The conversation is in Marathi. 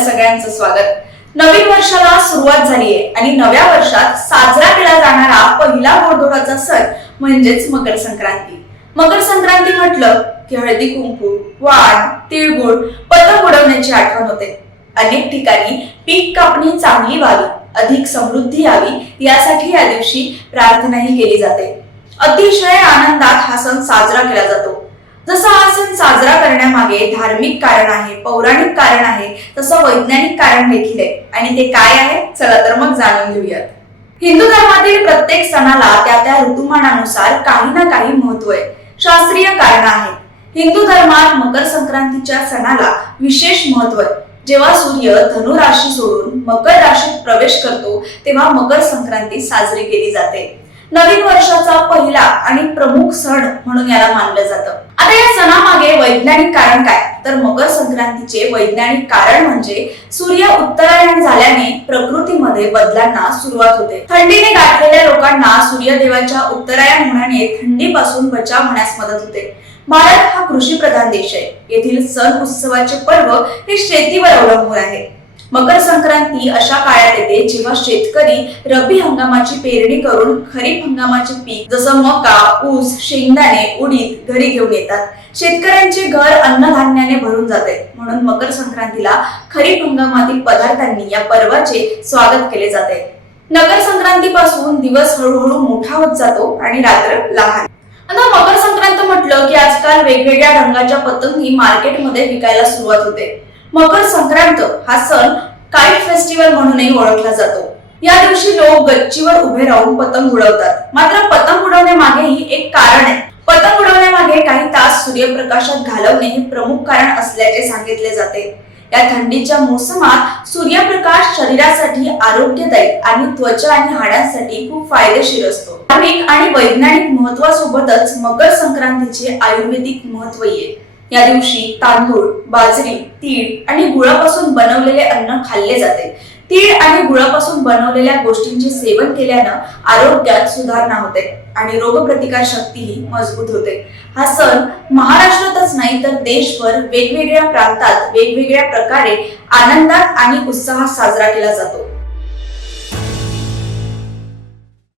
सगळ्यांचं स्वागत. नवीन वर्षाला सुरुवात झालीये आणि नव्या वर्षात साजरा केला जाणारा पहिला गोडधोडाचा सण म्हणजेच मकर संक्रांती मकर संक्रांती म्हटलं की हळदी कुंकू वाण तिळगुळ पतंग उडवण्याची आठवण होते. अनेक ठिकाणी पीक कापणी चांगली व्हावी अधिक समृद्धी यावी यासाठी या दिवशी प्रार्थनाही केली जाते. अतिशय आनंदात हा सण साजरा केला जातो. जसा हा सण साजरा करण्यामागे धार्मिक कारण आहे पौराणिक कारण आहे तसं वैज्ञानिक कारण देखील आहे. आणि ते काय आहे? चला तर मग जाणून घेऊयात. हिंदू धर्मातील प्रत्येक सणाला त्या त्या ऋतुमानानुसार काही ना काही महत्त्व आहे. शास्त्रीय कारण आहेत हिंदू धर्मात मकर संक्रांतीच्या सणाला विशेष महत्त्व आहे. जेव्हा सूर्य धनुराशी सोडून मकर राशीत प्रवेश करतो तेव्हा मकर संक्रांती साजरी केली जाते. नवीन वर्षाचा पहिला आणि प्रमुख सण म्हणून याला मानलं जातं. आता या सणामागे वैज्ञानिक कारण काय? तर मकर संक्रांतीचे वैज्ञानिक कारण म्हणजे सूर्य उत्तरायण झाल्याने प्रकृतीमध्ये बदलांना सुरुवात होते. थंडीने गाठलेल्या लोकांना सूर्यदेवाच्या उत्तरायण होण्याने थंडीपासून बचाव होण्यास मदत होते. भारत हा कृषी प्रधान देश आहे. येथील सण उत्सवाचे पर्व हे शेतीवर अवलंबून आहे. मकर संक्रांती अशा काळात येते जेव्हा शेतकरी रब्बी हंगामाची पेरणी करून खरीप हंगामाचे पीक जसं मका ऊस शेंगदाणे उडीद घरी घेऊन येतात. शेतकऱ्यांचे घर अन्नधान्याने भरून जाते. म्हणून मकर संक्रांतीला खरीप हंगामातील पदार्थांनी या पर्वाचे स्वागत केले जाते. मगर संक्रांती पासून दिवस हळूहळू मोठा होत जातो आणि रात्र लहान. आता मकर संक्रांत म्हटलं की आजकाल वेगवेगळ्या रंगाच्या पतंगी मार्केटमध्ये विकायला सुरुवात होते. मकर संक्रांत हा सण काईट फेस्टिवल म्हणूनही ओळखला जातो. या दिवशी लोक गच्चीवर उभे राहून पतंग उडवतात. मात्र पतंग उडवण्यामागेही एक कारण आहे. पतंग उडवण्यामागे काही तास सूर्यप्रकाशात घालवणे हे प्रमुख कारण असल्याचे सांगितले जाते. या थंडीच्या मोसमात सूर्यप्रकाश शरीरासाठी आरोग्यदायी आणि त्वचा आणि हाडांसाठी खूप फायदेशीर असतो. धार्मिक आणि वैज्ञानिक महत्वासोबतच मकर संक्रांतीचे आयुर्वेदिक महत्वही आहे. या दिवशी तांदूळ बाजरी तीळ आणि गुळापासून बनवलेले अन्न खाल्ले जाते. तीळ आणि गुळापासून बनवलेल्या गोष्टींचे सेवन केल्यानं आरोग्यात सुधारणा होते आणि रोगप्रतिकार शक्तीही मजबूत होते. हा सण महाराष्ट्रातच नाही तर देशभर वेगवेगळ्या प्रांतात वेगवेगळ्या प्रकारे आनंदात आणि उत्साहात साजरा केला जातो.